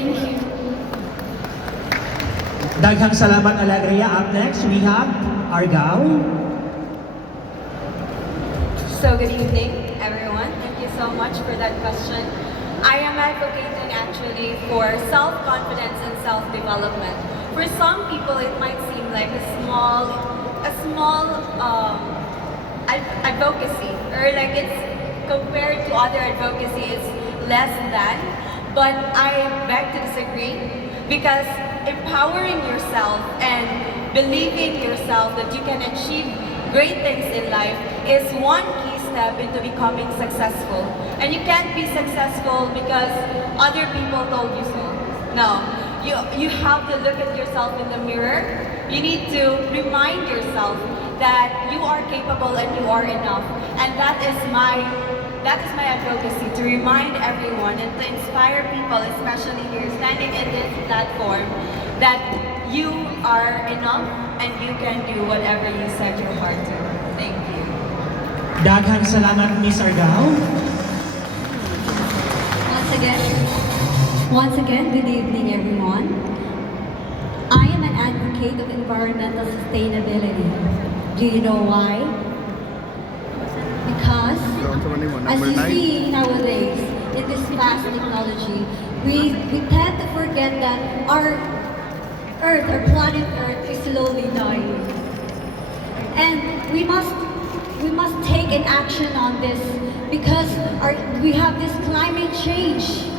Thank you. Daghang salamat, Alegria. Up next, we have Argao. So good evening, everyone. Thank you so much for that question. I am advocating actually for self-confidence and self-development. For some people, it might seem like a small advocacy, or like it's compared to other advocacy, it's less than. But I beg to disagree, because empowering yourself and believing yourself that you can achieve great things in life is one key step into becoming successful. And you can't be successful because other people told you so. No, you have to look at yourself in the mirror. You need to remind yourself that you are capable and you are enough. And that is my advocacy, to remind everyone and to inspire people, especially here standing in this platform, that you are enough and you can do whatever you set your heart to. Thank you. Daghang salamat, Miss Argao. Once again, good evening, everyone. I am an advocate of environmental sustainability. Do you know why? Because, as you see nowadays, in this fast technology, we tend to forget that our Earth, our planet Earth, is slowly dying. And we must take an action on this, because we have this climate change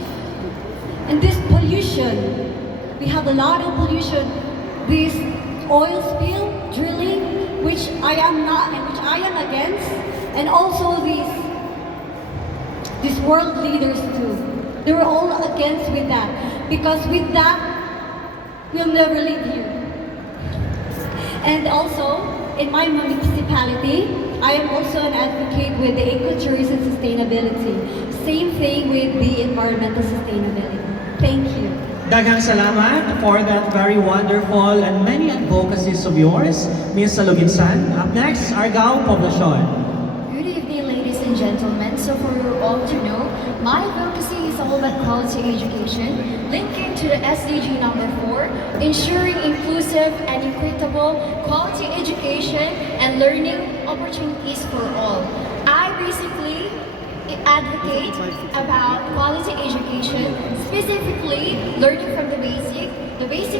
and this pollution. We have a lot of pollution, this oil spill, drilling, which I am not, and which I am against, and also these world leaders too. They were all against with that, because with that, we'll never leave here. And also, in my municipality, I am also an advocate with the ecotourism sustainability. Same thing with the environmental sustainability. Thank you. Daghang salamat for that very wonderful and many advocacies of yours, Miss Saluginsan. Up next, Argao Poblacion. Good evening, ladies and gentlemen. So for you all to know, my advocacy is all about quality education, linking to the SDG number 4, ensuring inclusive and equitable quality education and learning opportunities for all. I basically advocate about quality education, specifically learning from the basic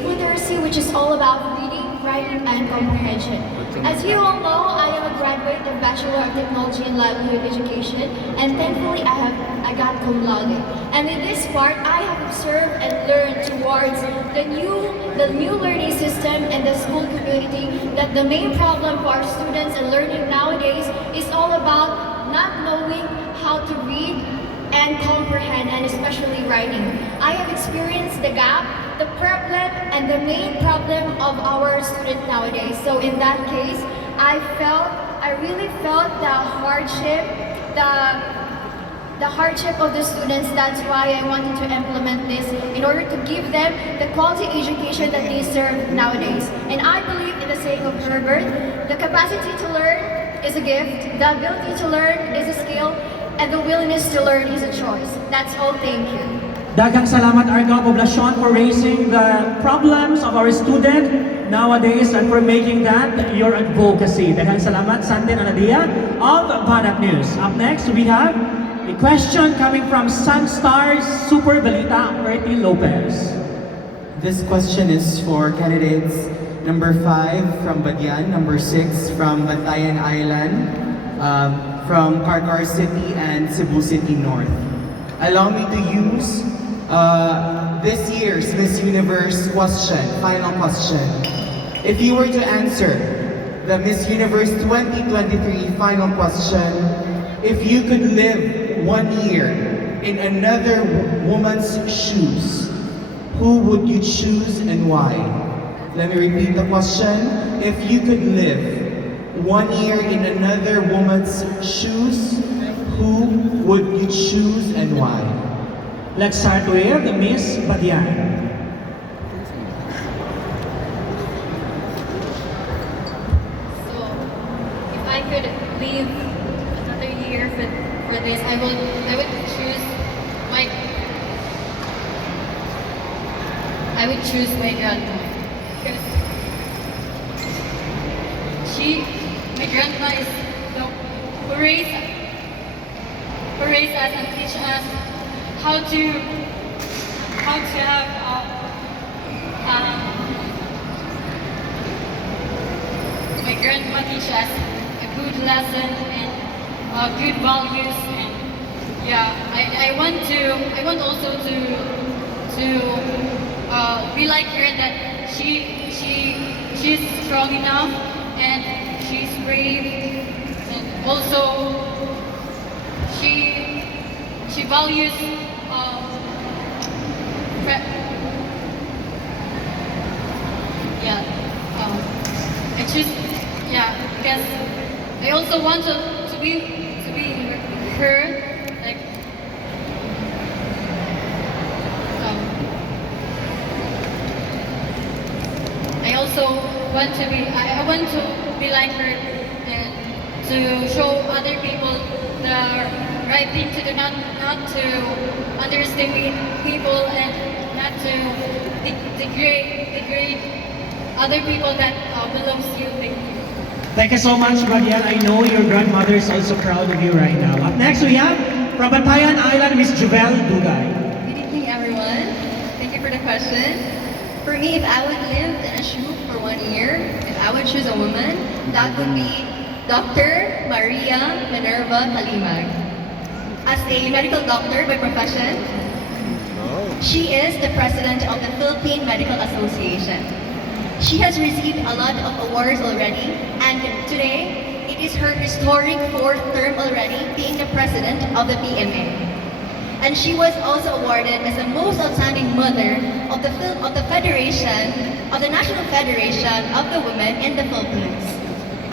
literacy, which is all about reading, writing, and comprehension. As you all know, I am a graduate of Bachelor of Technology in Livelihood Education, and thankfully I got cum laude. And in this part, I have observed and learned towards the new learning system and the school community, that the main problem for our students and learning nowadays is all about not knowing how to read and comprehend, and especially writing. I have experienced the gap, the problem, and the main problem of our students nowadays. So in that case, I really felt the hardship, the hardship of the students. That's why I wanted to implement this, in order to give them the quality education that they serve nowadays. And I believe in the saying of Herbert, the capacity to learn is a gift, the ability to learn is a skill, and the willingness to learn is a choice. That's all, thank you. Daghang salamat, Argao Poblacion, for raising the problems of our student nowadays and for making that your advocacy. Daghang salamat, Santin Anadia of Banat News. Up next, we have a question coming from Sunstar's Super Balita, Bertie Lopez. This question is for candidates number 5 from Badian, number 6 from Bantayan Island, from Karkar City and Cebu City North. Allow me to use this year's Miss Universe question, final question. If you were to answer the Miss Universe 2023 final question, if you could live 1 year in another woman's shoes, who would you choose and why? Let me repeat the question. If you could live 1 year in another woman's shoes, who would you choose and why? Let's start with Miss Badian. So, if I could live another year for this, I would choose my I would choose my grandma. Because my grandma is who raised us and teach us how to have my grandma teach us a good lesson and good values, and yeah, I want also to be like her, that she's strong enough and she's brave, and also she values I choose because I also want to be her, like I also want to be I want to be like her, and to show other people the right thing to do, not to underestimate people, and not to degrade other people that belongs to you. Thank you. Thank you so much, Bagyan. I know your grandmother is also proud of you right now. Up next, we have from Batayan Island, Miss Juvel Dugay. Good evening, everyone. Thank you for the question. For me, if I would live in a shoe for 1 year, if I would choose a woman, that would be Dr. Maria Minerva Talimag. As a medical doctor by profession, she is the president of the Philippine Medical Association. She has received a lot of awards already, and today it is her historic 4th term already being the president of the PMA. And she was also awarded as the most outstanding mother of the Federation, of the National Federation of the Women in the Philippines.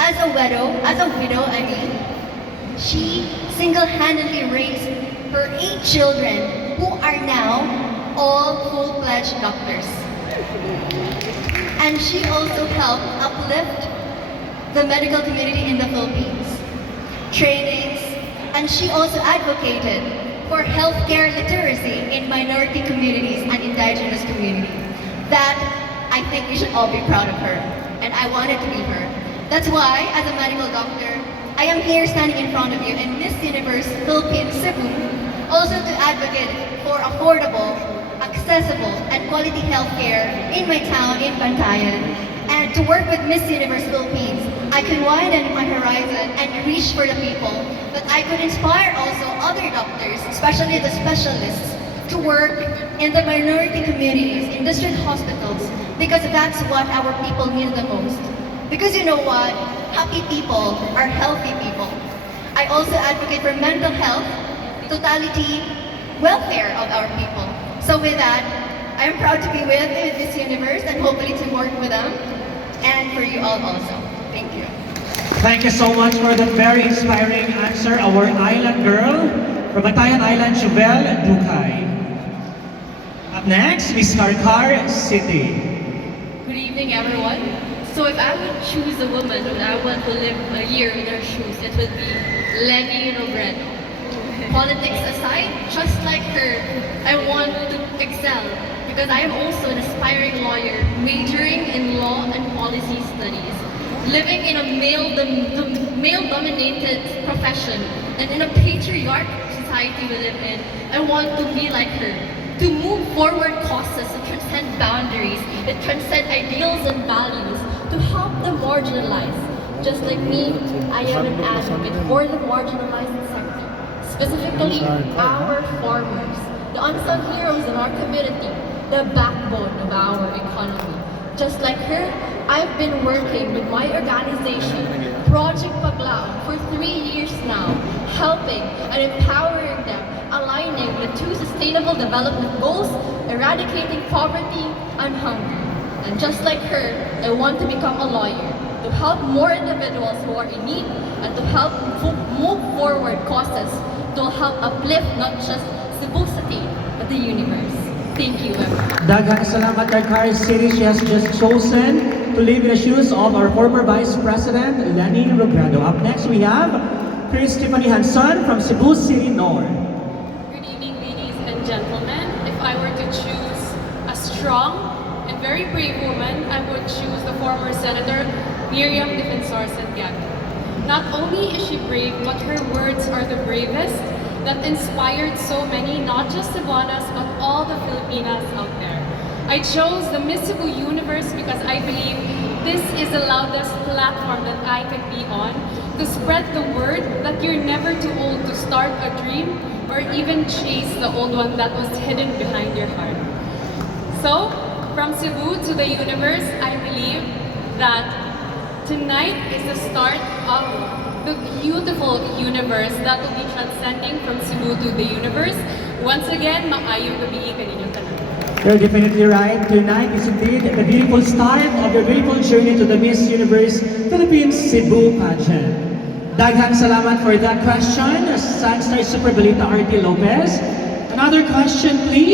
As a widow, she single-handedly raised her 8 children who are now all full-fledged doctors. And she also helped uplift the medical community in the Philippines, trainings, and she also advocated for healthcare literacy in minority communities and indigenous communities. That, I think we should all be proud of her, and I wanted to be her. That's why, as a medical doctor, I am here standing in front of you in Miss Universe Philippines Cebu, also to advocate for affordable, accessible, and quality healthcare in my town, in Bantayan. And to work with Miss Universe Philippines, I could widen my horizon and reach for the people, that I could inspire also other doctors, especially the specialists, to work in the minority communities, in district hospitals, because that's what our people need the most. Because you know what? Happy people are healthy people. I also advocate for mental health, totality, welfare of our people. So with that, I am proud to be with Miss Universe and hopefully to work with them and for you all also. Thank you. Thank you so much for that very inspiring answer, our island girl from Batayan Island, Juvel Dugay. Up next, Miss Karkar City. Good evening, everyone. So if I would choose a woman and I want to live a year in her shoes, it would be Leni Robredo. Politics aside, just like her, I want to excel because I am also an aspiring lawyer, majoring in law and policy studies, living in a male-dominated profession and in a patriarchal society we live in. I want to be like her, to move forward causes that transcend boundaries, that transcend ideals and values, to help the marginalized. Just like me, I am an advocate for the marginalized sector, specifically our farmers, the unsung heroes in our community, the backbone of our economy. Just like her, I've been working with my organization, Project Paglao, for 3 years now, helping and empowering them, aligning the 2 sustainable development goals, eradicating poverty and hunger. And just like her, I want to become a lawyer, to help more individuals who are in need and to help move forward causes to help uplift not just Cebu City, but the universe. Thank you, everyone. Daghang salamat, Karkar City. She has just chosen to live in the shoes of our former Vice President, Leni Robredo. Up next, we have Kris Tiffany Janson from Cebu City North. Good evening, ladies and gentlemen. If I were to choose a strong and very brave woman, I would choose the former Senator Miriam Defensor Santiago. Not only is she brave, but her words are the bravest that inspired so many, not just Cebuanas, but all the Filipinas out there. I chose the Miss Cebu Universe because I believe this is the loudest platform that I can be on to spread the word that you're never too old to start a dream or even chase the old one that was hidden behind your heart. So, from Cebu to the universe, I believe that tonight is the start of the beautiful universe that will be transcending from Cebu to the universe. Once again, maayong gabi kaninyong tanan. You're definitely right. Tonight is indeed the beautiful start of your beautiful journey to the Miss Universe Philippines Cebu Pageant. Daghang salamat for that question, Sunstar Super Balita RT Lopez. Another question, please.